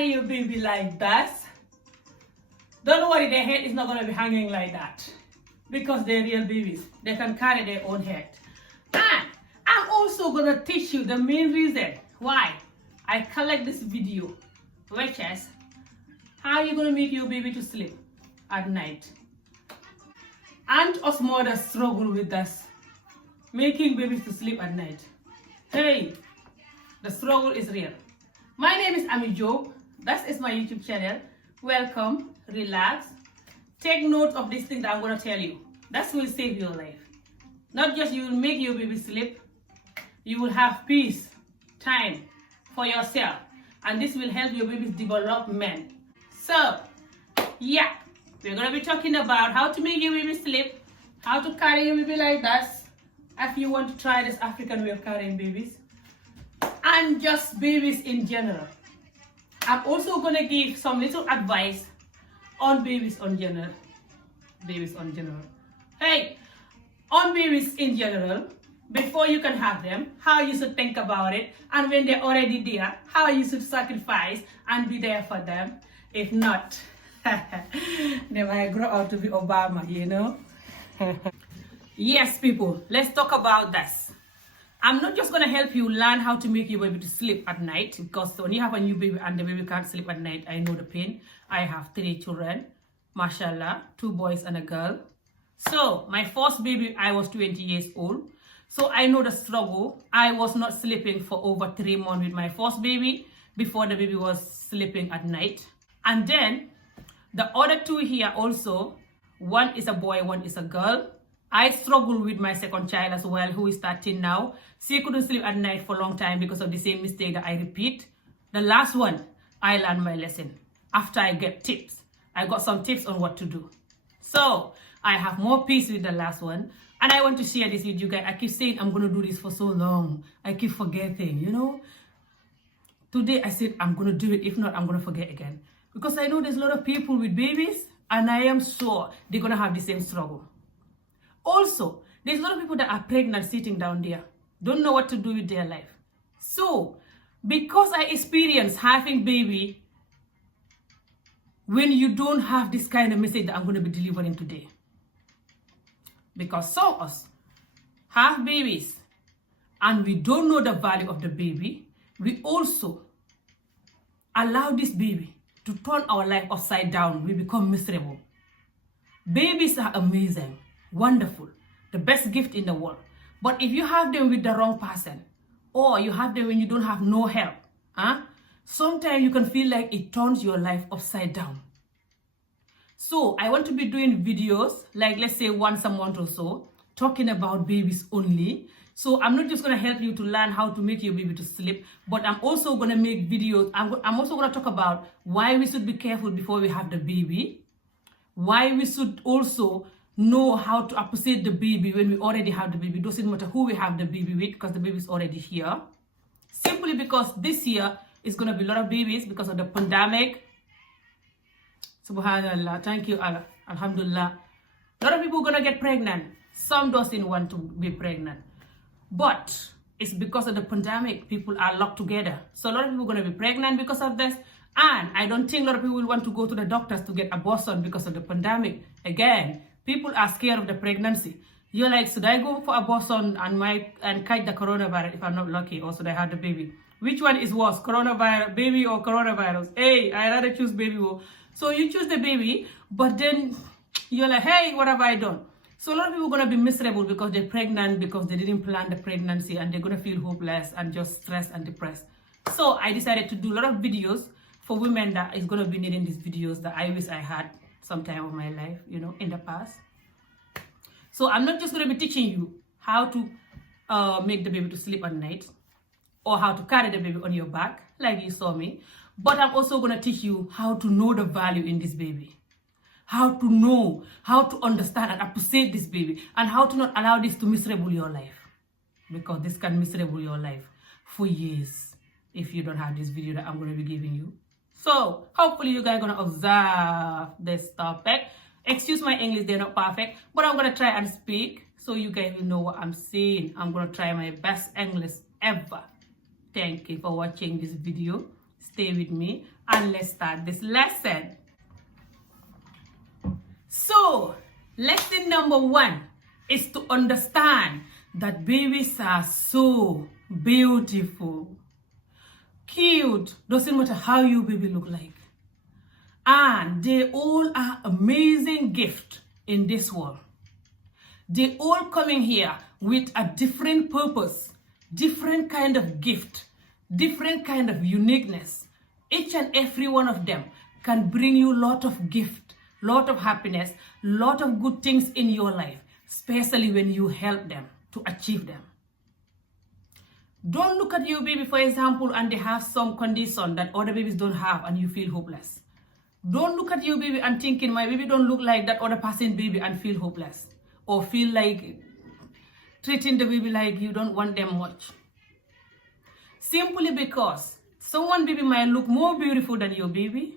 carry your baby like that, don't worry, their head is not going to be hanging like that because they're real babies. They can carry their own head. And I'm also going to teach you the main reason why I collect this video, which is how you're going to make your baby to sleep at night. And us mothers struggle with this, making babies to sleep at night. Hey, the struggle is real. My name is Ami Job. That is my YouTube channel. Welcome, relax, take note of this thing that I'm going to tell you. That will save your life. Not just you will make your baby sleep, you will have peace, time for yourself, and this will help your baby's development. So, yeah, we're going to be talking about how to make your baby sleep, how to carry your baby like that, if you want to try this African way of carrying babies, and just babies in general. I'm also going to give some little advice on babies in general. Hey, on babies in general, before you can have them, how you should think about it, and when they're already there, how you should sacrifice and be there for them. If not, they might grow out to be Obama, you know. Yes, people, let's talk about this. I'm not just going to help you learn how to make your baby to sleep at night, because when you have a new baby and the baby can't sleep at night, I know the pain. I have 3 children, mashallah, 2 boys and a girl. So my first baby, I was 20 years old. So I know the struggle. I was not sleeping for over 3 months with my first baby before the baby was sleeping at night. And then the other 2 here also, one is a boy, one is a girl. I struggled with my second child as well, who is 13 now. She couldn't sleep at night for a long time because of the same mistake that I repeat. The last one, I learned my lesson. After I get tips, I got some tips on what to do. So I have more peace with the last one. And I want to share this with you guys. I keep saying I'm going to do this for so long. I keep forgetting, you know. Today I said I'm going to do it. If not, I'm going to forget again. Because I know there's a lot of people with babies, and I am sure they're going to have the same struggle. Also, there's a lot of people that are pregnant sitting down there, don't know what to do with their life. So, because I experienced having baby, when you don't have this kind of message that I'm going to be delivering today. Because some of us have babies and we don't know the value of the baby, we also allow this baby to turn our life upside down. We become miserable. Babies are amazing, wonderful, the best gift in the world. But if you have them with the wrong person, or you have them when you don't have no help, sometimes you can feel like it turns your life upside down. So I want to be doing videos, like let's say once a month or so, talking about babies only. So I'm not just going to help you to learn how to make your baby to sleep, but I'm also going to make videos. I'm also going to talk about why we should be careful before we have the baby, why we should also know how to appreciate the baby when we already have the baby. It doesn't matter who we have the baby with, because the baby is already here. Simply because this year is going to be a lot of babies because of the pandemic. Subhanallah, thank you Allah, alhamdulillah. A lot of people are going to get pregnant. Some doesn't want to be pregnant. But it's because of the pandemic, people are locked together. So a lot of people are going to be pregnant because of this. And I don't think a lot of people will want to go to the doctors to get abortion because of the pandemic. Again, people are scared of the pregnancy. You're like, should I go for abortion and catch the coronavirus if I'm not lucky, or should I have the baby? Which one is worse, coronavirus, baby or coronavirus? Hey, I rather choose baby. So you choose the baby, but then you're like, hey, what have I done? So a lot of people are going to be miserable because they're pregnant, because they didn't plan the pregnancy, and they're going to feel hopeless and just stressed and depressed. So I decided to do a lot of videos for women that is going to be needing these videos that I wish I had sometime of my life, you know, in the past. So I'm not just going to be teaching you how to make the baby to sleep at night, or how to carry the baby on your back, like you saw me. But I'm also going to teach you how to know the value in this baby. How to know, how to understand and appreciate this baby, and how to not allow this to miserable your life. Because this can miserable your life for years if you don't have this video that I'm going to be giving you. So hopefully you guys are going to observe this topic. Excuse my English, they're not perfect, but I'm going to try and speak so you guys will know what I'm saying. I'm going to try my best English ever. Thank you for watching this video. Stay with me and let's start this lesson. So, lesson number 1 is to understand that babies are so beautiful, cute, doesn't matter how your baby look like. And they all are amazing gift in this world. They all coming here with a different purpose, different kind of gift, different kind of uniqueness. Each and every one of them can bring you lot of gift, lot of happiness, lot of good things in your life, especially when you help them to achieve them. Don't look at your baby, for example, and they have some condition that other babies don't have and you feel hopeless. Don't look at your baby and thinking, my baby don't look like that other person's baby and feel hopeless. Or feel like treating the baby like you don't want them much. Simply because someone's baby might look more beautiful than your baby,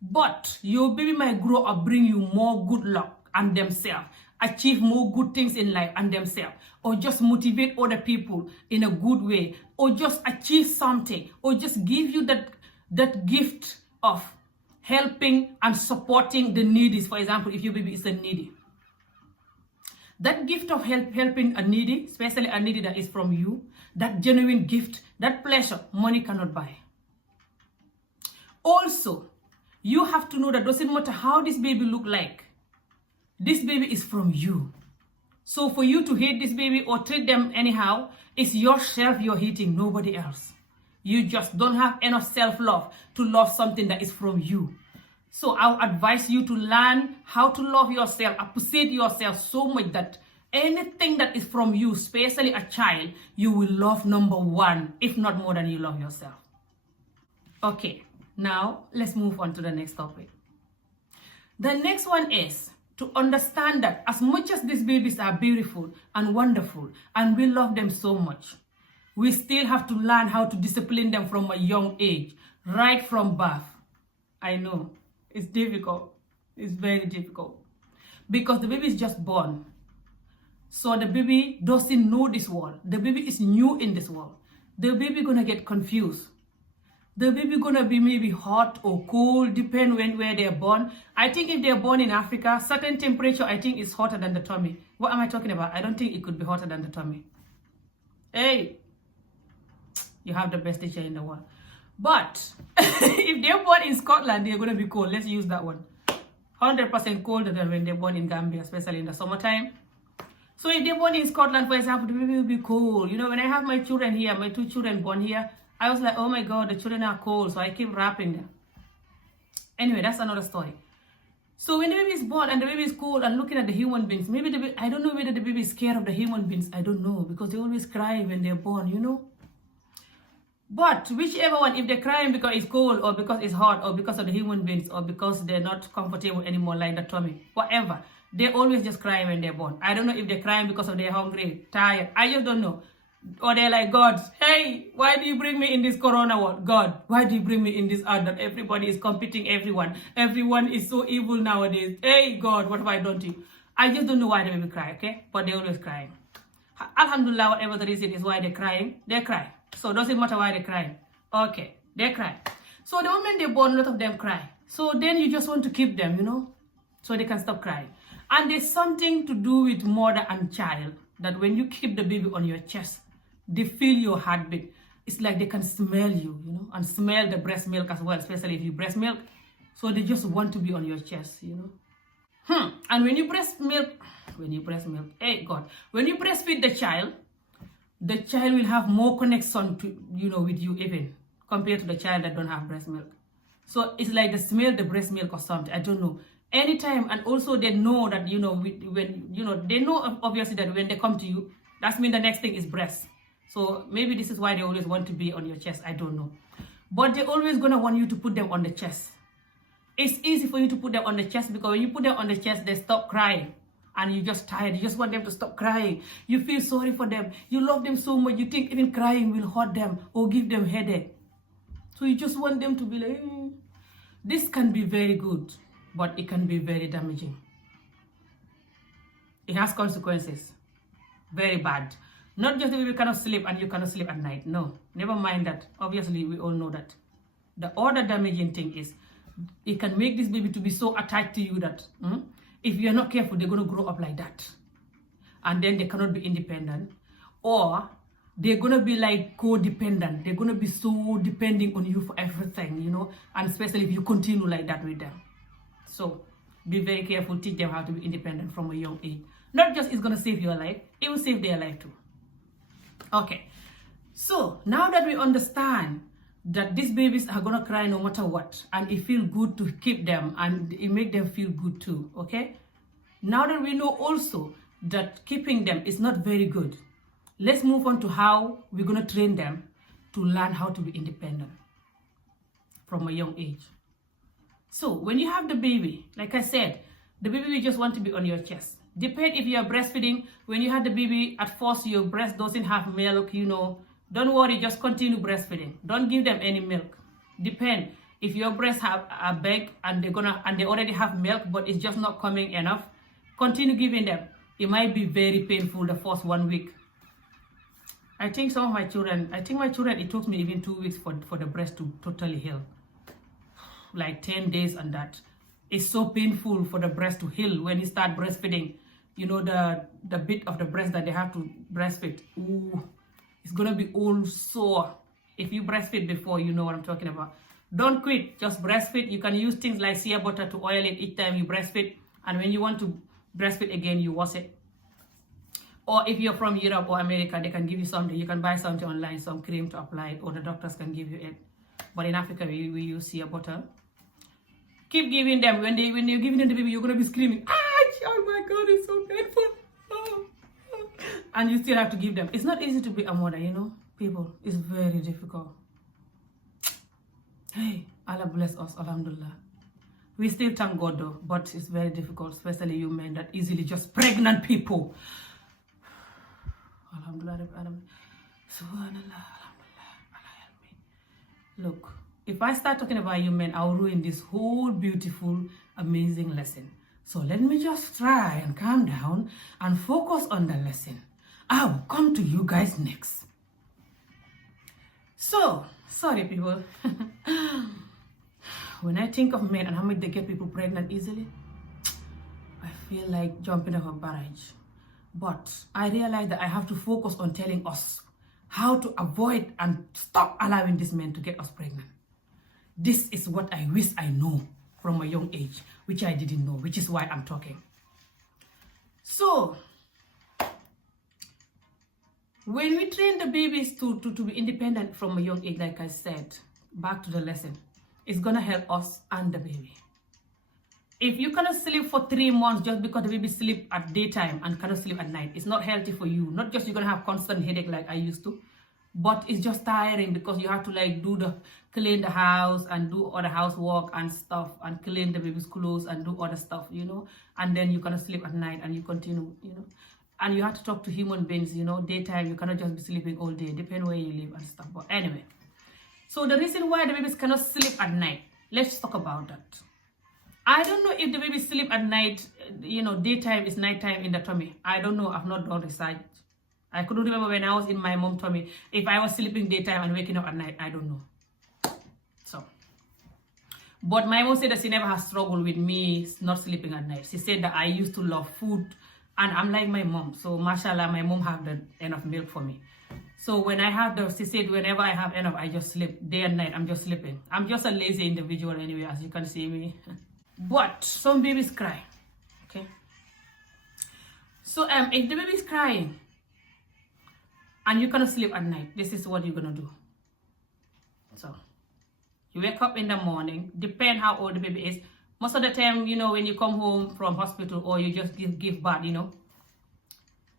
but your baby might grow up, bring you more good luck and themselves, achieve more good things in life and themselves, or just motivate other people in a good way, or just achieve something, or just give you that gift of helping and supporting the needy. For example, if your baby is a needy, that gift of helping a needy, especially a needy that is from you, that genuine gift, that pleasure, money cannot buy. Also, you have to know that doesn't matter how this baby look like, this baby is from you. So for you to hate this baby or treat them anyhow, it's yourself you're hating, nobody else. You just don't have enough self-love to love something that is from you. So I'll advise you to learn how to love yourself, appreciate yourself so much that anything that is from you, especially a child, you will love number 1, if not more than you love yourself. Okay, now let's move on to the next topic. The next one is to understand that as much as these babies are beautiful and wonderful and we love them so much, we still have to learn how to discipline them from a young age, right from birth. I know, it's difficult. It's very difficult. Because the baby is just born. So the baby doesn't know this world. The baby is new in this world. The baby gonna get confused. The baby gonna be maybe hot or cold, depend where they're born. I think if they're born in Africa, certain temperature I think is hotter than the tummy. What am I talking about? I don't think it could be hotter than the tummy. Hey, you have the best teacher in the world. But if they're born in Scotland, they're going to be cold. Let's use that one. 100% colder than when they're born in Gambia, especially in the summertime. So if they're born in Scotland, for example, the baby will be cold. You know, when I have my children here, my 2 children born here, I was like, oh my God, the children are cold. So I keep wrapping them. Anyway, that's another story. So when the baby is born and the baby is cold and looking at the human beings, maybe the baby, I don't know whether the baby is scared of the human beings. I don't know, because they always cry when they're born, you know. But whichever one, if they're crying because it's cold or because it's hot or because of the human beings or because they're not comfortable anymore like the tummy, whatever, they always just cry when they're born. I don't know if they're crying because of they're hungry, tired. I just don't know. Or they're like, God, hey, why do you bring me in this corona world? God, why do you bring me in this earth that everybody is competing everyone? Everyone is so evil nowadays. Hey, God, what have I done to you? I just don't know why they baby cry, okay? But they're always crying. Alhamdulillah, whatever the reason is why they're crying, they cry. So it doesn't matter why they're crying. Okay, they cry. So the moment they're born, a lot of them cry. So then you just want to keep them, you know, so they can stop crying. And there's something to do with mother and child, that when you keep the baby on your chest, they feel your heartbeat. It's like they can smell you, you know, and smell the breast milk as well, especially if you breast milk. So they just want to be on your chest, you know. And when you breastfeed the child will have more connection to, you know, with you even compared to the child that don't have breast milk. So it's like they smell the breast milk or something. I don't know. Anytime, and also they know that, you know, when, you know, they know obviously that when they come to you, that means the next thing is breast. So maybe this is why they always want to be on your chest. I don't know. But they're always going to want you to put them on the chest. It's easy for you to put them on the chest because when you put them on the chest, they stop crying. And you're just tired. You just want them to stop crying. You feel sorry for them. You love them so much. You think even crying will hurt them or give them headache. So you just want them to be like, This can be very good, but it can be very damaging. It has consequences. Very bad. Not just that you cannot sleep and you cannot sleep at night. No, never mind that. Obviously, we all know that. The other damaging thing is it can make this baby to be so attached to you that if you're not careful, they're going to grow up like that. And then they cannot be independent. Or they're going to be like codependent. They're going to be so depending on you for everything, you know, and especially if you continue like that with them. So be very careful. Teach them how to be independent from a young age. Not just it's going to save your life, it will save their life too. Okay. So now that we understand that these babies are going to cry no matter what, and it feels good to keep them, and it make them feel good too, okay? Now that we know also that keeping them is not very good, let's move on to how we're going to train them to learn how to be independent from a young age. So when you have the baby, like I said, the baby will just want to be on your chest. Depend if you are breastfeeding, when you had the baby, at first your breast doesn't have milk, you know, don't worry, just continue breastfeeding. Don't give them any milk. Depend if your breasts have a big and they already have milk, but it's just not coming enough, continue giving them. It might be very painful the first 1 week. I think my children, it took me even 2 weeks for the breast to totally heal. Like 10 days and that. It's so painful for the breast to heal when you start breastfeeding. You know, the bit of the breast that they have to breastfeed. Ooh, it's gonna be all sore. If you breastfeed before, you know what I'm talking about. Don't quit, just breastfeed. You can use things like shea butter to oil it each time you breastfeed. And when you want to breastfeed again, you wash it. Or if you're from Europe or America, they can give you something. You can buy something online, some cream to apply it, or the doctors can give you it. But in Africa, we use shea butter. Keep giving them. When you're giving them the baby, you're going to be screaming, oh my God, it's so painful. Oh. And you still have to give them. It's not easy to be a mother, you know, people. It's very difficult. Hey, Allah bless us, alhamdulillah. We still thank God though, but it's very difficult, especially you men that easily just pregnant people. Alhamdulillah, subhanallah, alhamdulillah, Allah help me. Look, if I start talking about you men, I'll ruin this whole beautiful, amazing lesson. So let me just try and calm down and focus on the lesson. I will come to you guys next. So, sorry people. When I think of men and how much they get people pregnant easily, I feel like jumping off a barrage. But I realize that I have to focus on telling us how to avoid and stop allowing these men to get us pregnant. This is what I wish I know from a young age, which I didn't know, which is why I'm talking. So, when we train the babies to be independent from a young age, like I said, back to the lesson, it's gonna help us and the baby. If you cannot sleep for 3 months just because the baby sleep at daytime and cannot sleep at night, it's not healthy for you. Not just you're gonna have constant headache like I used to, but it's just tiring because you have to like clean the house and do other housework and stuff and clean the baby's clothes and do other stuff, you know, and then you cannot sleep at night and you continue, you know, and you have to talk to human beings, you know, daytime, you cannot just be sleeping all day, depending where you live and stuff. But anyway, so the reason why the babies cannot sleep at night, let's talk about that. I don't know if the baby sleep at night, you know, daytime is nighttime in the tummy. I don't know, I've not done research. I couldn't remember when I was in my mom's tummy, if I was sleeping daytime and waking up at night, I don't know. So, but my mom said that she never has struggled with me not sleeping at night. She said that I used to love food and I'm like my mom. So, mashallah, my mom have enough milk for me. So when I have she said whenever I have enough, I just sleep. Day and night, I'm just sleeping. I'm just a lazy individual anyway, as you can see me. But some babies cry, okay? So if the baby is crying and you cannot sleep at night, this is what you're gonna do. So you wake up in the morning, depend how old the baby is. Most of the time, you know, when you come home from hospital or you just give birth, you know,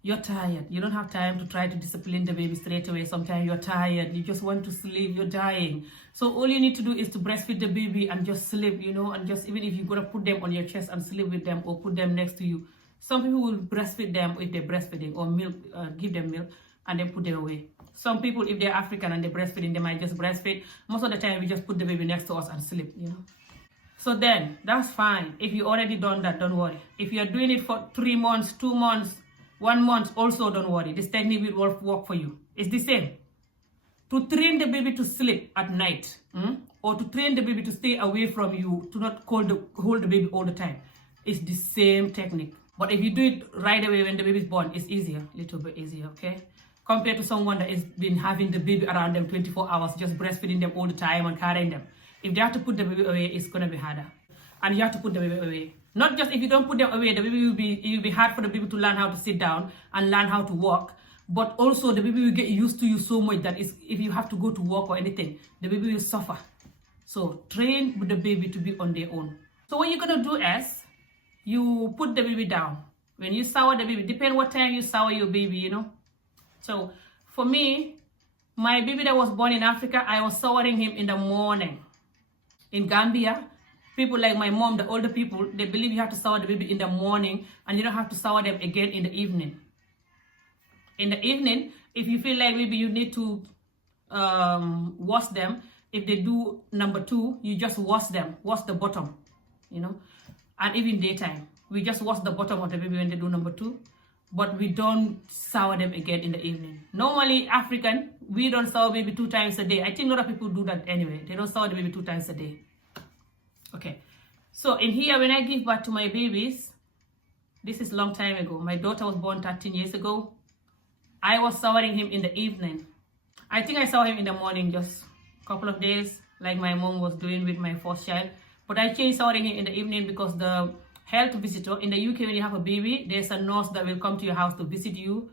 you're tired. You don't have time to try to discipline the baby straight away. Sometimes you're tired. You just want to sleep. You're dying. So all you need to do is to breastfeed the baby and just sleep, you know, and just even if you're going to put them on your chest and sleep with them or put them next to you. Some people will breastfeed them if they're breastfeeding or milk, give them milk and then put them away. Some people, if they're African and they're breastfeeding, they might just breastfeed. Most of the time, we just put the baby next to us and sleep, you know. So then, that's fine. If you already done that, don't worry. If you're doing it for 3 months, 2 months, 1 month, also don't worry. This technique will work for you. It's the same. To train the baby to sleep at night, or to train the baby to stay away from you, to not hold the baby all the time. It's the same technique. But if you do it right away when the baby is born, it's easier, a little bit easier, okay? Compared to someone that has been having the baby around them 24 hours, just breastfeeding them all the time and carrying them. If they have to put the baby away, it's going to be harder. And you have to put the baby away. Not just if you don't put them away, the baby it will be hard for the baby to learn how to sit down and learn how to walk. But also the baby will get used to you so much that if you have to go to work or anything, the baby will suffer. So train with the baby to be on their own. So what you're going to do is, you put the baby down. When you shower the baby, depend what time you shower your baby, you know. So for me, my baby that was born in Africa, I was showering him in the morning. In Gambia, people like my mom, the older people, they believe you have to shower the baby in the morning and you don't have to shower them again in the evening. In the evening, if you feel like maybe you need to wash them, if they do number 2, you just wash them, wash the bottom, you know. And even daytime, we just wash the bottom of the baby when they do number 2, but we don't shower them again in the evening. Normally, African, we don't shower baby 2 times a day. I think a lot of people do that anyway. They don't shower the baby 2 times a day. Okay, so in here, when I give birth to my babies, this is a long time ago. My daughter was born 13 years ago. I was showering him in the evening. I think I saw him in the morning, just a couple of days, like my mom was doing with my first child. But I changed showering him in the evening because the health visitor in the UK, when you have a baby, there's a nurse that will come to your house to visit you.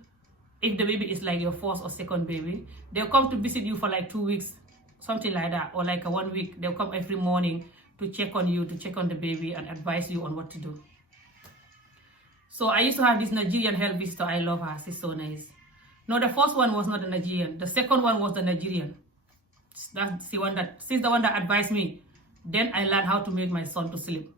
If the baby is like your first or second baby, they'll come to visit you for like 2 weeks, something like that, or like a 1 week. They'll come every morning to check on you, to check on the baby and advise you on what to do. So I used to have this Nigerian health visitor. I love her. She's so nice. No, the first one was not the Nigerian. The second one was the Nigerian. That's the one that, she's the one that advised me. Then I learned how to make my son to sleep.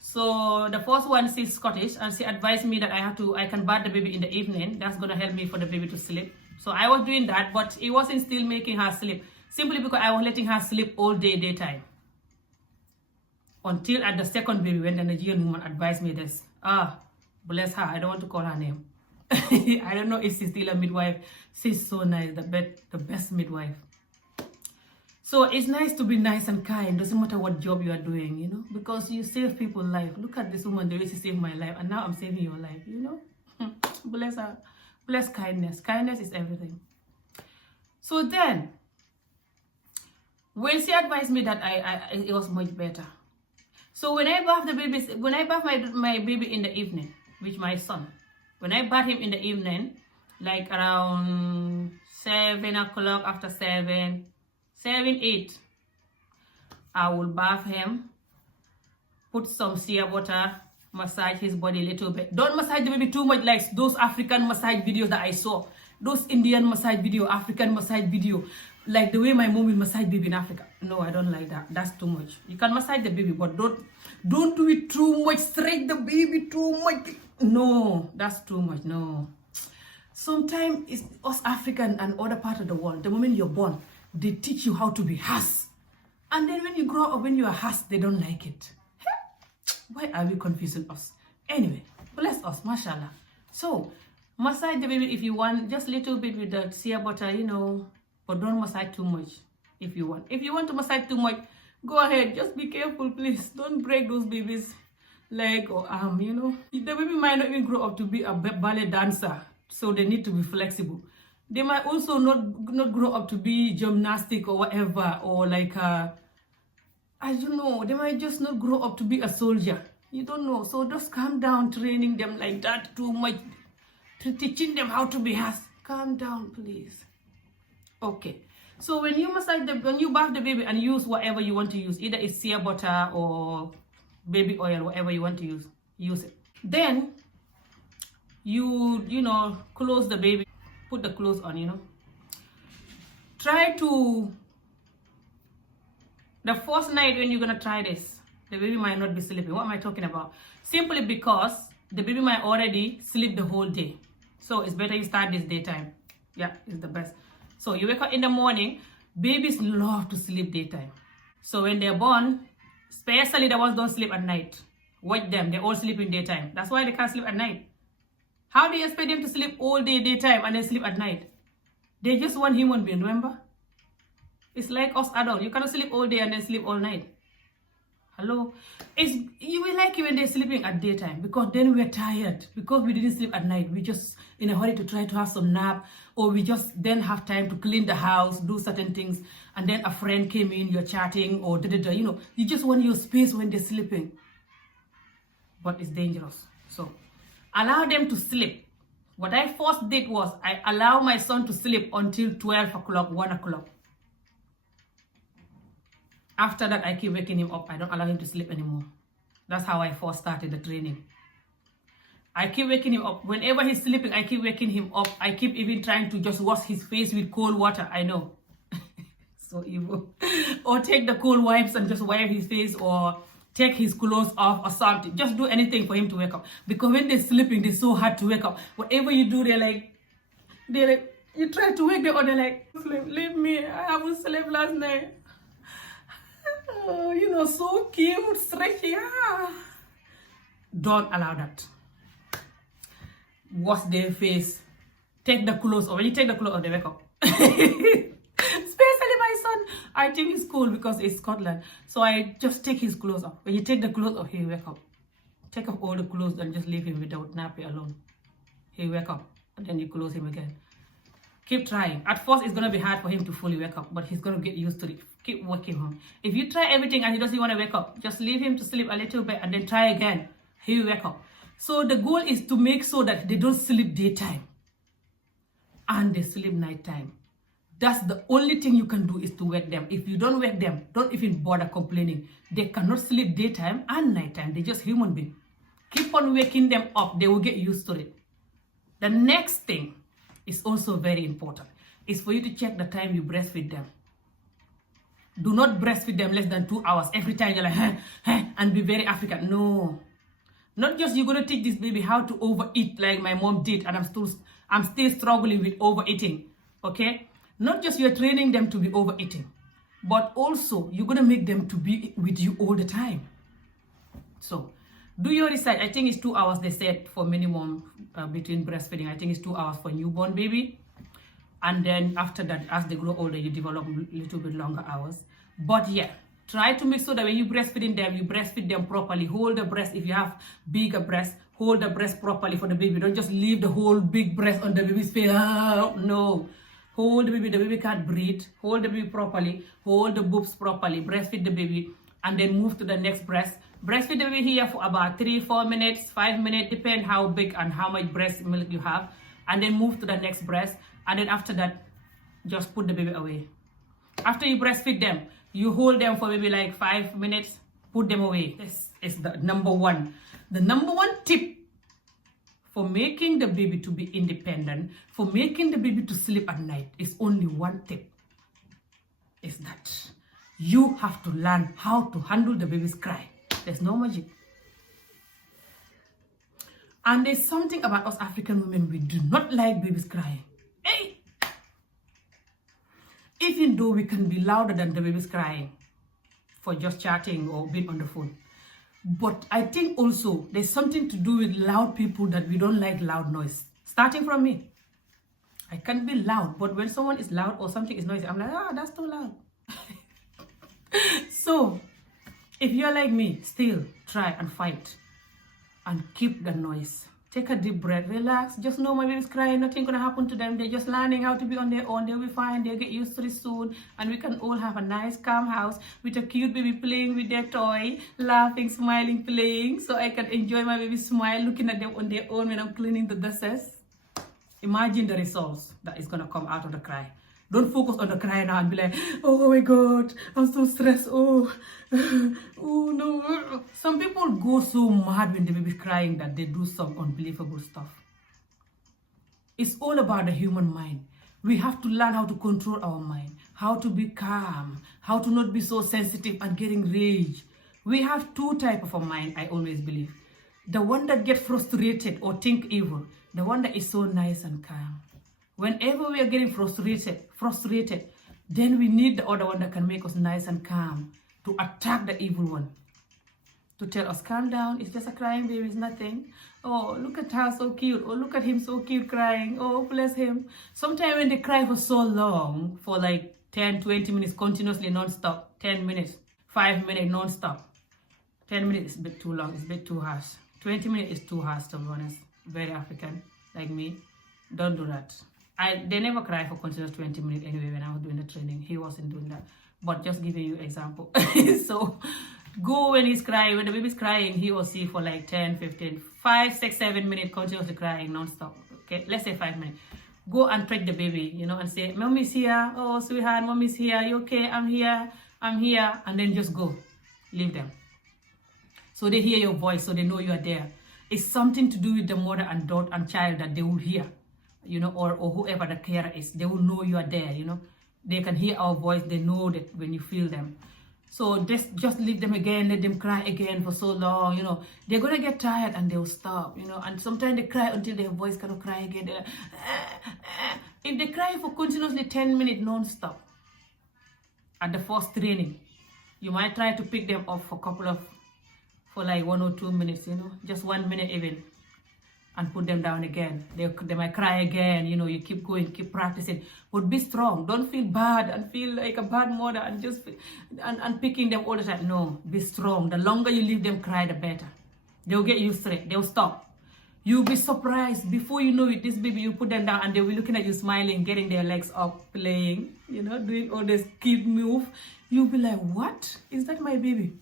So the first one, she's Scottish, and she advised me that I can bath the baby in the evening. That's gonna help me for the baby to sleep. So I was doing that, but it wasn't still making her sleep, simply because I was letting her sleep all day, daytime. Until at the second baby, when the Nigerian woman advised me this. Bless her, I don't want to call her name. I don't know if she's still a midwife. She's so nice, the best midwife. So it's nice to be nice and kind. Doesn't matter what job you are doing, you know, because you save people's life. Look at this woman, the way she saved my life, and now I'm saving your life, you know. Bless her. Bless kindness. Kindness is everything. So then, when she advised me that, it was much better. So when I bath my baby in the evening, with my son, when I bath him in the evening, like around 7 o'clock, after 7, 8, I will bath him, put some sea water, massage his body a little bit. Don't massage the baby too much like those African massage videos that I saw. Those Indian massage video, African massage video, like the way my mom will massage baby in Africa. No, I don't like that. That's too much. You can massage the baby, but don't do it too much. Stretch the baby too much. No, that's too much. No. Sometimes it's us African and other part of the world. The moment you're born, they teach you how to be has. And then when you grow up, when you are has, they don't like it. Why are we confusing us? Anyway, bless us, mashallah. So, massage the baby if you want, just a little bit with the sea butter, you know, but don't massage too much if you want. If you want to massage too much, go ahead. Just be careful, please. Don't break those babies' leg or arm, you know. The baby might not even grow up to be a ballet dancer, so they need to be flexible. They might also not grow up to be gymnastic or whatever, or like I don't know, they might just not grow up to be a soldier. You don't know. So just calm down, training them like that too much, teaching them how to be has. Calm down, please. Okay. So when you massage when you bath the baby and use whatever you want to use, either it's sea butter or baby oil, whatever you want to use it. Then you know, close the baby. Put the clothes on, you know. Try to, the first night when you're going to try this, the baby might not be sleeping. What am I talking about? Simply because the baby might already sleep the whole day. So it's better you start this daytime. Yeah, it's the best. So you wake up in the morning. Babies love to sleep daytime. So when they're born, especially the ones don't sleep at night, watch them. They all sleep in daytime. That's why they can't sleep at night. How do you expect them to sleep all day, daytime, and then sleep at night? They're just one human being, remember? It's like us adults. You cannot sleep all day and then sleep all night. Hello? You will like it when they're sleeping at daytime, because then we're tired, because we didn't sleep at night. We just in a hurry to try to have some nap, or we just then have time to clean the house, do certain things, and then a friend came in, you're chatting, or da-da-da, you just want your space when they're sleeping. But it's dangerous. So allow them to sleep. What I first did was I allow my son to sleep until 12 o'clock, 1 o'clock. After that, I keep waking him up. I don't allow him to sleep anymore. That's how I first started the training. I keep waking him up. Whenever he's sleeping, I keep waking him up. I keep even trying to just wash his face with cold water. I know. So evil. Or take the cold wipes and just wipe his face, or take his clothes off or something. Just do anything for him to wake up. Because when they're sleeping, they're so hard to wake up. Whatever you do, they're like, you try to wake them up, they're like, leave me. I haven't slept last night. Oh, so cute, stretchy. Don't allow that. Wash their face. Take the clothes off. When you take the clothes off, they wake up. Especially my son. I think it's cool because it's Scotland. So I just take his clothes off. When you take the clothes off, he'll wake up. Take off all the clothes and just leave him without nappy alone. He'll wake up. And then you close him again. Keep trying. At first, it's going to be hard for him to fully wake up, but he's going to get used to it. Keep working him. If you try everything and he doesn't want to wake up, just leave him to sleep a little bit and then try again. He will wake up. So the goal is to make sure that they don't sleep daytime and they sleep nighttime. That's the only thing you can do, is to wake them. If you don't wake them, don't even bother complaining. They cannot sleep daytime and nighttime. They're just human beings. Keep on waking them up. They will get used to it. The next thing is also very important. Is for you to check the time you breastfeed them. Do not breastfeed them less than 2 hours. Every time you're like, and be very African. No. Not just you're going to teach this baby how to overeat like my mom did, and I'm still struggling with overeating. Okay? Not just you're training them to be overeating, but also you're going to make them to be with you all the time. So, do your research. I think it's 2 hours they said for minimum between breastfeeding. I think it's 2 hours for newborn baby. And then after that, as they grow older, you develop a little bit longer hours. But yeah, try to make sure that when you breastfeeding them, you breastfeed them properly. Hold the breast. If you have bigger breast, hold the breast properly for the baby. Don't just leave the whole big breast on the baby's face. No. Hold the baby. The baby can't breathe. Hold the baby properly. Hold the boobs properly. Breastfeed the baby. And then move to the next breast. Breastfeed the baby here for about 3-4 minutes, 5 minutes, depend how big and how much breast milk you have. And then move to the next breast. And then after that, just put the baby away. After you breastfeed them, you hold them for maybe like 5 minutes, put them away. This is the number one. The number one tip for making the baby to be independent, for making the baby to sleep at night, is only one tip. Is that you have to learn how to handle the baby's cry. There's no magic. And there's something about us African women, we do not like babies crying. Hey! Even though we can be louder than the babies crying for just chatting or being on the phone. But I think also there's something to do with loud people, that we don't like loud noise. Starting from me. I can be loud, but when someone is loud or something is noisy, I'm like, that's too loud. So, if you're like me, still try and fight and keep the noise. Take a deep breath, relax. Just know my baby's crying, nothing gonna happen to them. They're just learning how to be on their own. They'll be fine, they'll get used to it soon. And we can all have a nice, calm house with a cute baby playing with their toy, laughing, smiling, playing. So I can enjoy my baby smile, looking at them on their own when I'm cleaning the dishes. Imagine the results that is gonna come out of the cry. Don't focus on the cry now and be like, oh my God, I'm so stressed. Oh no. Some people go so mad when the baby's crying that they do some unbelievable stuff. It's all about the human mind. We have to learn how to control our mind, how to be calm, how to not be so sensitive and getting rage. We have two types of a mind, I always believe. The one that gets frustrated or think evil. The one that is so nice and calm. Whenever we are getting frustrated, then we need the other one that can make us nice and calm to attack the evil one. To tell us, calm down, it's just a crying baby, it's nothing. Oh, look at her, so cute. Oh, look at him, so cute, crying. Oh, bless him. Sometimes when they cry for so long, for like 10, 20 minutes continuously non-stop. 10 minutes, 5 minutes non-stop. 10 minutes is a bit too long, it's a bit too harsh. 20 minutes is too harsh, to be honest. Very African, like me. Don't do that. They never cry for continuous 20 minutes anyway when I was doing the training. He wasn't doing that. But just giving you example. So go when he's crying, when the baby's crying, he or she for like 10, 15, 5, 6, 7 minutes continuously crying non-stop. Okay, let's say 5 minutes. Go and touch the baby, you know, and say, Mommy's here. Oh, sweetheart, Mommy's here. You okay? I'm here. I'm here. And then just go. Leave them. So they hear your voice, so they know you are there. It's something to do with the mother and daughter and child that they will hear, you know, or whoever the carer is. They will know you are there, you know. They can hear our voice. They know that when you feel them. So just leave them again, let them cry again for so long, you know. They're going to get tired and they'll stop, you know. And sometimes they cry until their voice cannot cry again. They're like, If they cry for continuously 10 minutes non-stop at the first training, you might try to pick them up for like 1 or 2 minutes, you know, just 1 minute even, and put them down again. They might cry again, you know. You keep going, keep practicing, but be strong. Don't feel bad and feel like a bad mother and just and picking them all the time. No, be strong. The longer you leave them cry, the better. They'll get used to it. They'll stop. You'll be surprised. Before you know it, this baby, you put them down and they'll be looking at you smiling, getting their legs up, playing, you know, doing all this kid move. You'll be like, what? Is that my baby?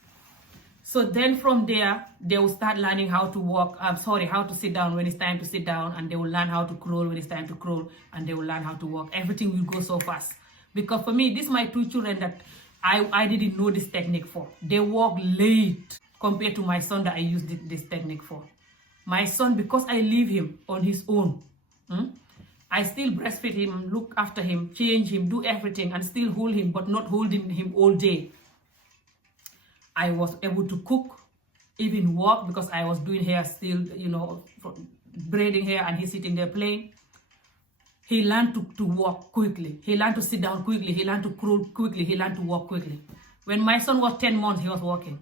So then from there, they will start learning how to walk. How to sit down when it's time to sit down. And they will learn how to crawl when it's time to crawl. And they will learn how to walk. Everything will go so fast. Because for me, these are my 2 children that I didn't know this technique for. They walk late compared to my son that I used this technique for. My son, because I leave him on his own, I still breastfeed him, look after him, change him, do everything, and still hold him, but not holding him all day. I was able to cook, even walk, because I was doing hair still, you know, braiding hair, and he's sitting there playing. He learned to walk quickly. He learned to sit down quickly. He learned to crawl quickly. He learned to walk quickly. When my son was 10 months, he was walking.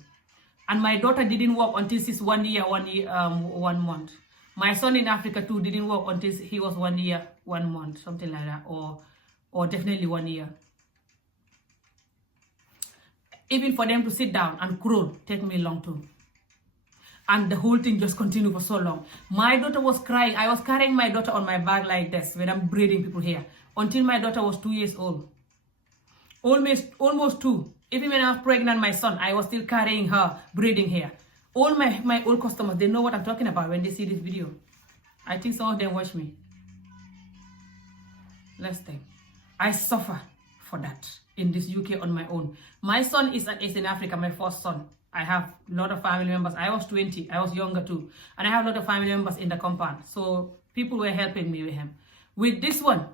And my daughter didn't walk until she's 1 year, 1 month. My son in Africa too didn't walk until he was 1 year, 1 month, something like that, or definitely 1 year. Even for them to sit down and crawl, take me long too. And the whole thing just continued for so long. My daughter was crying. I was carrying my daughter on my back like this when I'm braiding people hair until my daughter was 2 years old. Almost 2. Even when I was pregnant, my son, I was still carrying her, braiding hair. All my old customers, they know what I'm talking about when they see this video. I think some of them watch me. Let's think. I suffer for that in this UK on my own. My son is in Africa, my first son. I have a lot of family members. I was 20. I was younger too. And I have a lot of family members in the compound. So people were helping me with him. With this one,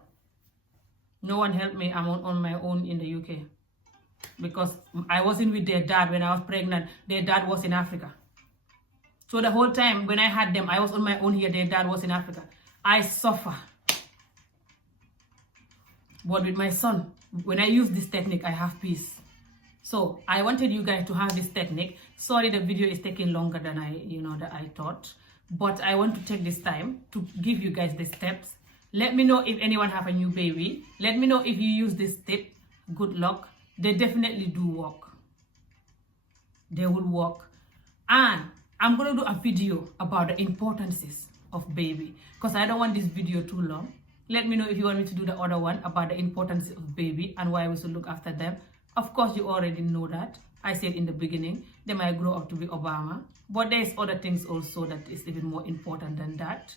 no one helped me. I'm on my own in the UK. Because I wasn't with their dad when I was pregnant. Their dad was in Africa. So the whole time when I had them, I was on my own here. Their dad was in Africa. I suffer. But with my son, when I use this technique, I have peace. So I wanted you guys to have this technique. Sorry, the video is taking longer than I thought. But I want to take this time to give you guys the steps. Let me know if anyone have a new baby. Let me know if you use this tip. Good luck. They definitely do work. They will work. And I'm going to do a video about the importances of baby. Because I don't want this video too long. Let me know if you want me to do the other one about the importance of baby and why we should look after them. Of course, you already know that. I said in the beginning, they might grow up to be Obama. But there's other things also that is even more important than that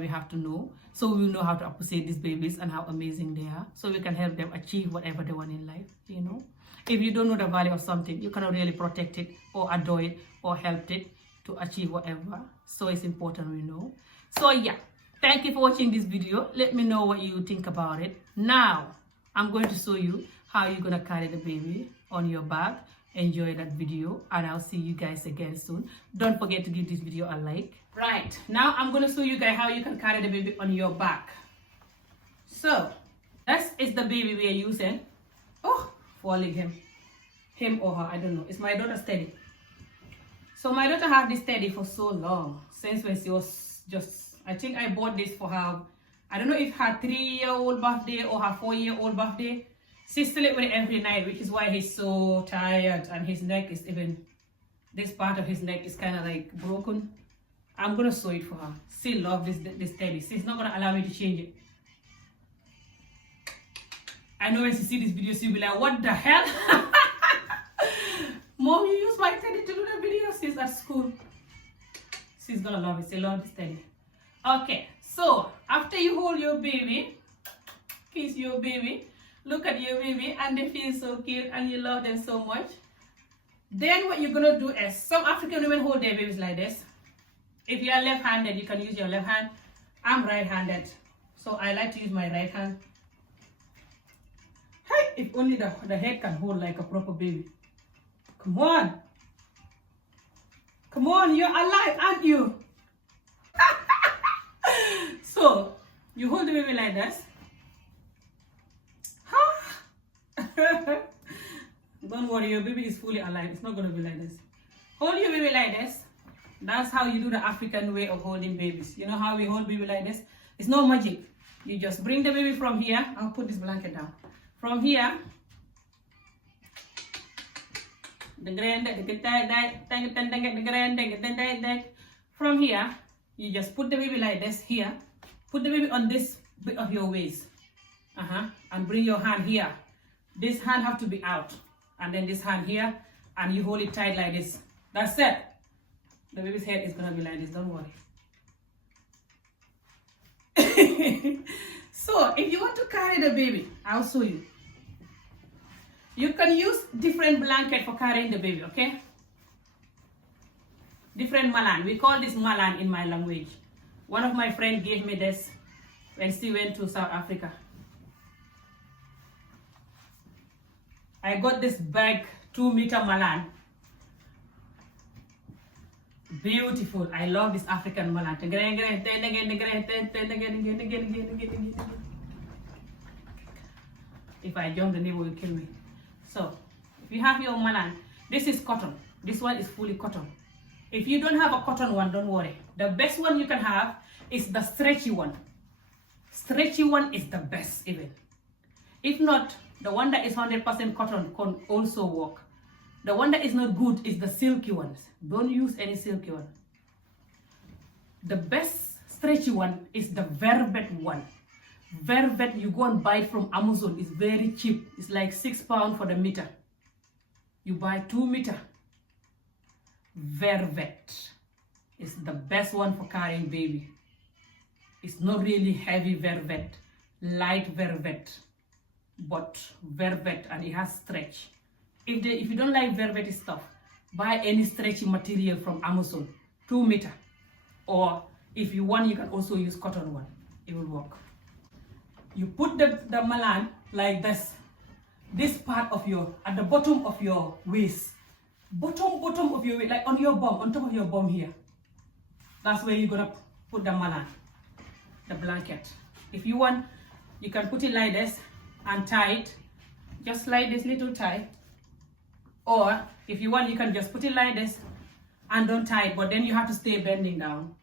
we have to know. So we will know how to appreciate these babies and how amazing they are. So we can help them achieve whatever they want in life, you know. If you don't know the value of something, you cannot really protect it or adore it or help it to achieve whatever. So it's important we know. So yeah. Thank you for watching this video. Let me know what you think about it. Now, I'm going to show you how you're going to carry the baby on your back. Enjoy that video and I'll see you guys again soon. Don't forget to give this video a like. Right, now I'm going to show you guys how you can carry the baby on your back. So, this is the baby we are using. Oh, falling him or her, I don't know. It's my daughter's teddy. So my daughter had this teddy for so long, since when she was I think I bought this for her, I don't know if her 3-year-old birthday or her 4-year-old birthday. She sleeps with it every night, which is why he's so tired, and his neck is even, this part of his neck is kind of like broken. I'm gonna sew it for her. She loves this teddy. She's not gonna allow me to change it. I know when she see this video, she'll be like, what the hell? Mom, you use my teddy to do the video. She's at school. She's gonna love it. She loves this teddy. Okay, so after you hold your baby, kiss your baby, look at your baby, and they feel so cute and you love them so much. Then what you're gonna do is, some African women hold their babies like this. If you are left-handed, you can use your left hand. I'm right-handed, so I like to use my right hand. Hey, if only the head can hold like a proper baby. Come on. Come on, you're alive, aren't you? So, you hold the baby like this. Don't worry, your baby is fully alive. It's not going to be like this. Hold your baby like this. That's how you do the African way of holding babies. You know how we hold baby like this? It's no magic. You just bring the baby from here. I'll put this blanket down. From here. From here, you just put the baby like this here. Put the baby on this bit of your waist. And bring your hand here. This hand have to be out. And then this hand here. And you hold it tight like this. That's it. The baby's head is going to be like this. Don't worry. So, if you want to carry the baby, I'll show you. You can use different blanket for carrying the baby, okay? Different malan. We call this malan in my language. One of my friends gave me this when she went to South Africa. I got this bag, 2-meter malan. Beautiful. I love this African malan. If I jump, the neighbor will kill me. So, if you have your malan, this is cotton. This one is fully cotton. If you don't have a cotton one, don't worry. The best one you can have is the stretchy one. Stretchy one is the best even. If not, the one that is 100% cotton can also work. The one that is not good is the silky ones. Don't use any silky one. The best stretchy one is the velvet one. Velvet, you go and buy it from Amazon. It's very cheap. It's like £6 for the meter. You buy 2 meter. Velvet is the best one for carrying baby. It's not really heavy velvet, light velvet, but velvet, and it has stretch. If you don't like velvety stuff, buy any stretchy material from Amazon, 2 meter. Or if you want, you can also use cotton one. It will work. You put the malan like this. This part of at the bottom of your waist. Bottom of your waist, like on your bum, on top of your bum here. That's where you're gonna put the malan, the blanket. If you want, you can put it like this and tie it, just like this little tie. Or if you want, you can just put it like this and don't tie it, but then you have to stay bending down.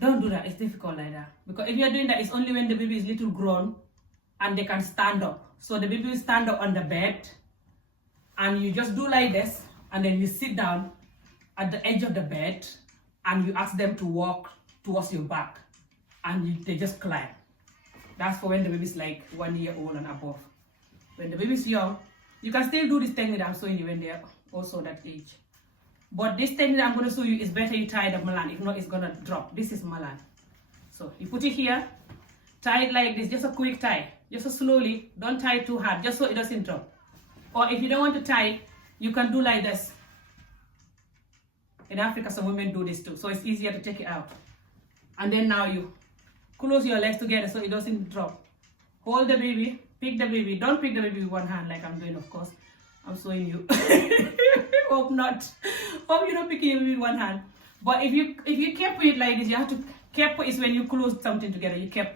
Don't do that, it's difficult like that. Because if you're doing that, it's only when the baby is little grown and they can stand up. So the baby will stand up on the bed and you just do like this, and then you sit down at the edge of the bed and you ask them to walk towards your back, and they just climb. That's for when the baby is like 1 year old and above. When the baby is young, you can still do this technique that I'm showing you when they're also that age. But this technique that I'm going to show you is better you tie the malan. If not, it's going to drop. This is malan. So you put it here, tie it like this, just a quick tie. Just slowly, don't tie it too hard, just so it doesn't drop. Or if you don't want to tie it, you can do like this. In Africa, some women do this too, so it's easier to take it out. And then now you close your legs together so it doesn't drop. Hold the baby, pick the baby. Don't pick the baby with one hand like I'm doing, of course. I'm showing you. Hope not. Hope you don't pick it with one hand. But if you keep it like this, you have to keep it is when you close something together. You keep.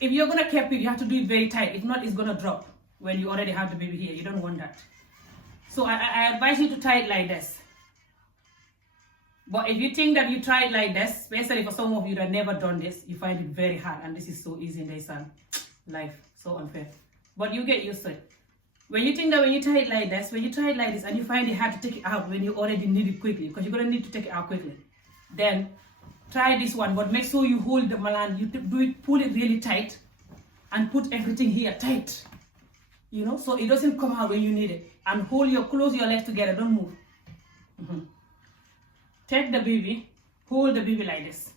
If you're gonna keep it, you have to do it very tight. If not, it's gonna drop when you already have the baby here. You don't want that. So I advise you to tie it like this. But if you think that you try it like this, especially for some of you that never done this, you find it very hard, and this is so easy in this life. So unfair. but you get used to it. When you think that when you tie it like this, and you find it hard to take it out when you already need it quickly, because you're going to need to take it out quickly, then try this one, but make sure you hold the malan, you do it, pull it really tight, and put everything here tight, you know, so it doesn't come out when you need it. And close your legs together, don't move. Take the baby, hold the baby like this.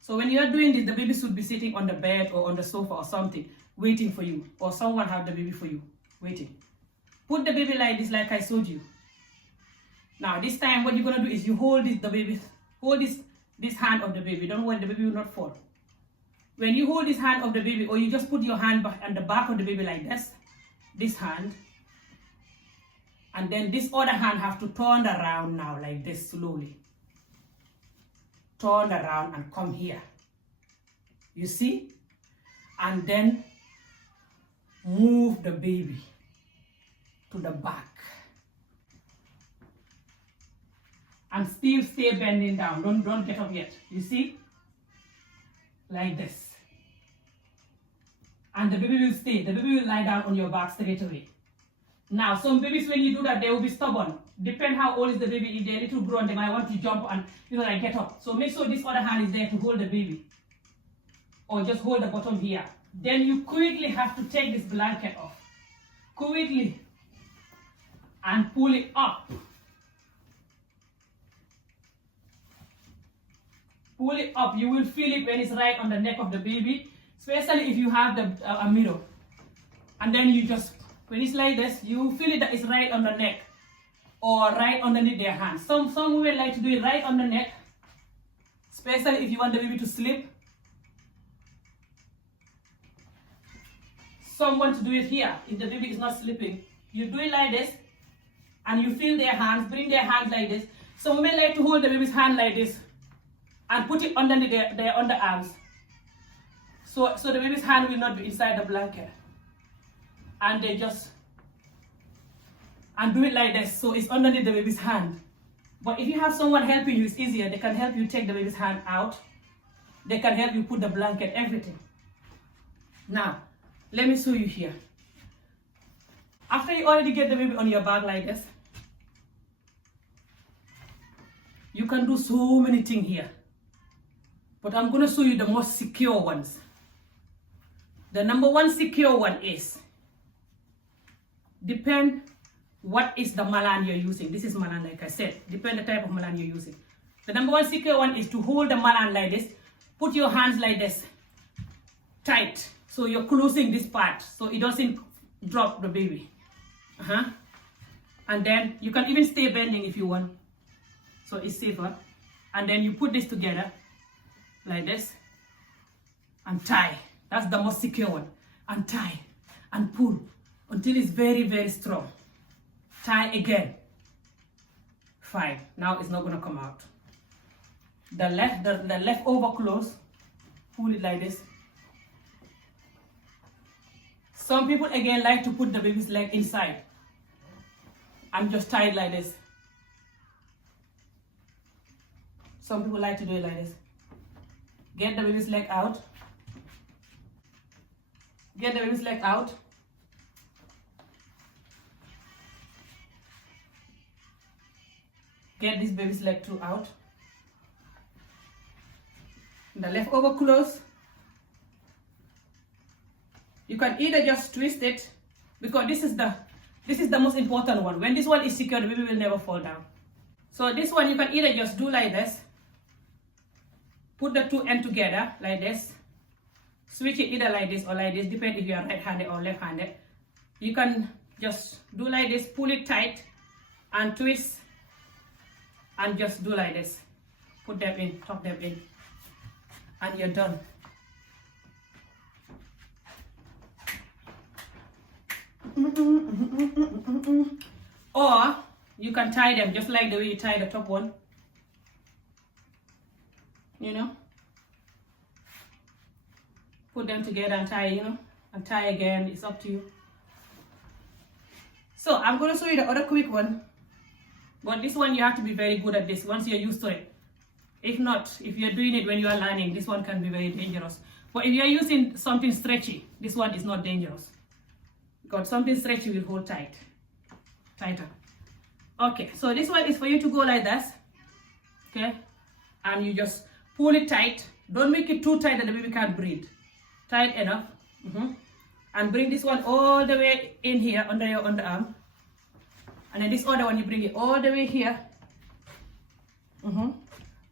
So when you are doing this, the baby should be sitting on the bed or on the sofa or something, waiting for you, or someone have the baby for you, waiting. Put the baby like this, like I showed you. Now this time what you're gonna do is you hold this hand of the baby. Don't worry, the baby will not fall. When you hold this hand of the baby, or you just put your hand on the back of the baby like this hand, and then this other hand have to turn around now like this slowly. Turn around and come here. You see? And then move the baby to the back. And still stay bending down. Don't get up yet. You see? Like this. And the baby will stay. The baby will lie down on your back straight away. Now, some babies, when you do that, they will be stubborn. Depend how old is the baby. If they're a little grown, they might want to jump and, like get up. So make sure this other hand is there to hold the baby. Or just hold the bottom here. Then you quickly have to take this blanket off. Quickly. And pull it up. Pull it up. You will feel it when it's right on the neck of the baby. Especially if you have a mirror. And then you just, when it's like this, you feel it that it's right on the neck. Or right underneath their hands. Some women like to do it right on the neck. Especially if you want the baby to sleep. Some want to do it here. If the baby is not sleeping. You do it like this. And you feel their hands. Bring their hands like this. Some women like to hold the baby's hand like this. And put it underneath their underarms. So the baby's hand will not be inside the blanket. And they just, and do it like this, so it's underneath the baby's hand. But if you have someone helping you, it's easier. They can help you take the baby's hand out. They can help you put the blanket, everything. Now, let me show you here. After you already get the baby on your back like this, you can do so many things here. But I'm going to show you the most secure ones. The number one secure one is, depend what is the malan you're using. This is malan, like I said. Depend the type of malan you're using. The number one secure one is to hold the malan like this. Put your hands like this. Tight. So you're closing this part. So it doesn't drop the baby. And then you can even stay bending if you want. So it's safer. And then you put this together. Like this. And tie. That's the most secure one. And tie. And pull. Until it's very, very strong. Tie again. Fine. Now it's not going to come out. The leftover clothes, pull it like this. Some people again like to put the baby's leg inside. And just tie it like this. Some people like to do it like this. Get the baby's leg out. Get the baby's leg out. Get this baby's leg too out. The leftover clothes, you can either just twist it, because this is the most important one. When this one is secure, the baby will never fall down. So this one you can either just do like this. Put the two ends together like this. Switch it either like this or like this, depending if you are right-handed or left-handed. You can just do like this, pull it tight and twist and just do like this. Put them in, tuck them in, and you're done. Or you can tie them just like the way you tie the top one. You know, put them together and tie, and tie again. It's up to you. So I'm going to show you the other quick one. But this one you have to be very good at this once you're used to it. If not, if you're doing it when you are learning, this one can be very dangerous. But if you're using something stretchy, this one is not dangerous. Got something stretchy will hold tighter. Okay, so this one is for you to go like this. Okay, and you just pull it tight. Don't make it too tight that the baby can't breathe. Tight enough. And bring this one all the way in here under your underarm. And then this other one, you bring it all the way here.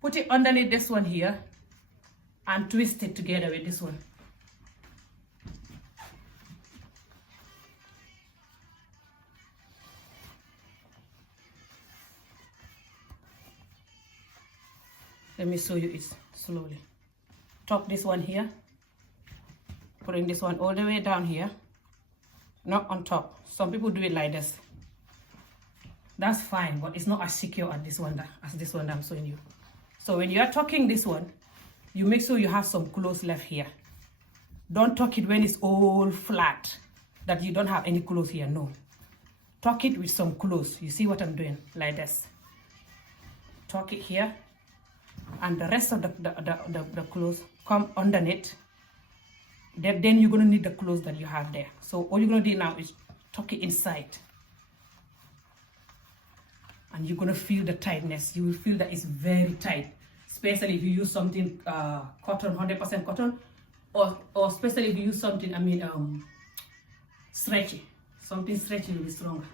Put it underneath this one here and twist it together with this one. Let me show you it slowly. Top this one here. Putting this one all the way down here. Not on top. Some people do it like this. That's fine, but it's not as secure as this one that I'm showing you. So when you are tucking this one, you make sure you have some clothes left here. Don't tuck it when it's all flat, that you don't have any clothes here, no. Tuck it with some clothes. You see what I'm doing? Like this. Tuck it here, and the rest of the clothes come underneath. Then you're going to need the clothes that you have there. So all you're going to do now is tuck it inside. And you're going to feel the tightness. You will feel that it's very tight, especially if you use something cotton, 100% cotton, or especially if you use something, stretchy. Something stretchy will be stronger.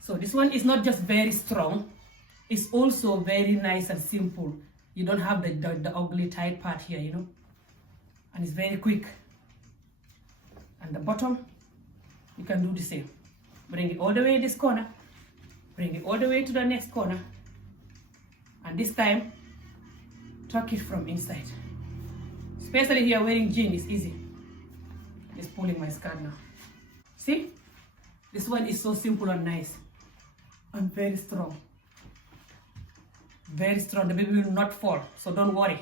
So this one is not just very strong, it's also very nice and simple. You don't have the ugly tight part here, you know, and it's very quick. And the bottom, you can do the same. Bring it all the way in this corner. Bring it all the way to the next corner, and this time tuck it from inside. Especially if you're wearing jeans, it's easy. Just pulling my skirt now. See, this one is so simple and nice and very strong. Very strong. The baby will not fall, so don't worry.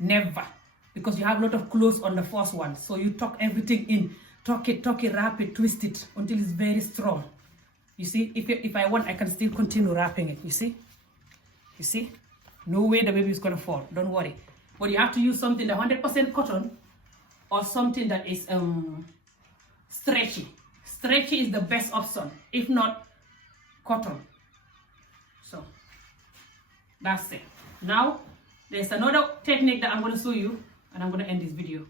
Never, because you have a lot of clothes on the first one. So you tuck everything in, tuck it, wrap it, twist it until it's very strong. You see, if I want, I can still continue wrapping it. You see, no way the baby is gonna fall. Don't worry. But you have to use something that 100% cotton, or something that is stretchy. Stretchy is the best option. If not, cotton. So that's it. Now there's another technique that I'm gonna show you, and I'm gonna end this video.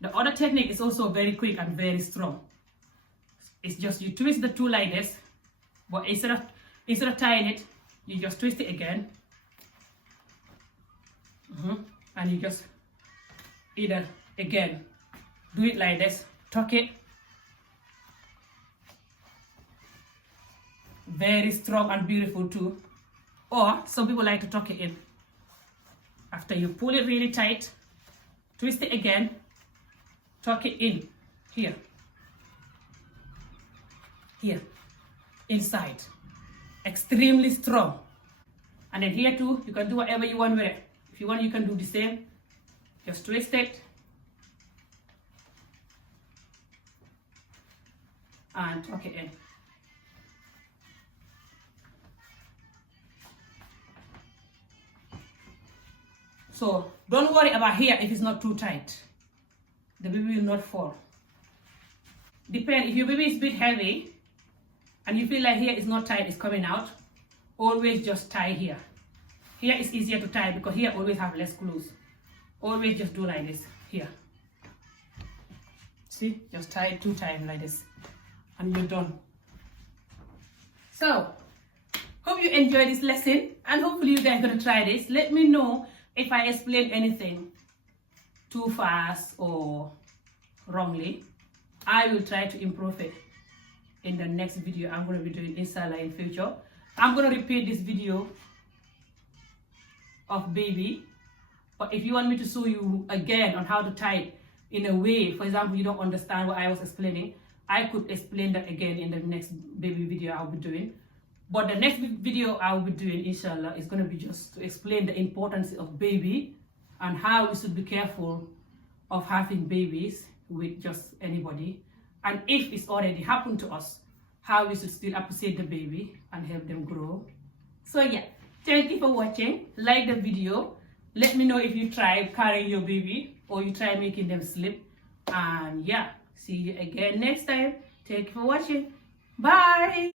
The other technique is also very quick and very strong. It's just you twist the two like this. But instead of tying it, you just twist it again. And you just either again do it like this, tuck it. Very strong and beautiful too. Or some people like to tuck it in. After you pull it really tight, twist it again, tuck it in here. Here. Inside. Extremely strong. And then here too, you can do whatever you want with it. If you want, you can do the same. Just twist it and tuck it in. So don't worry about here if it's not too tight. The baby will not fall. Depend, if your baby is a bit heavy and you feel like here is not tight, it's coming out, always just tie here. Here is easier to tie because here always have less clothes. Always just do like this here. See, just tie it 2 times like this and you're done. So hope you enjoyed this lesson, and hopefully you guys are gonna try this. Let me know if I explain anything too fast or wrongly. I will try to improve it in the next video I'm going to be doing, inshallah, in future. I'm going to repeat this video of baby, but if you want me to show you again on how to tie it in a way, for example, you don't understand what I was explaining, I could explain that again in the next baby video I'll be doing. But the next video I'll be doing, inshallah, is going to be just to explain the importance of baby and how we should be careful of having babies with just anybody, and if it's already happened to us, how we should still appreciate the baby and help them grow. So yeah, thank you for watching. Like the video. Let me know if you try carrying your baby or you try making them sleep. And yeah, see you again next time. Thank you for watching. Bye.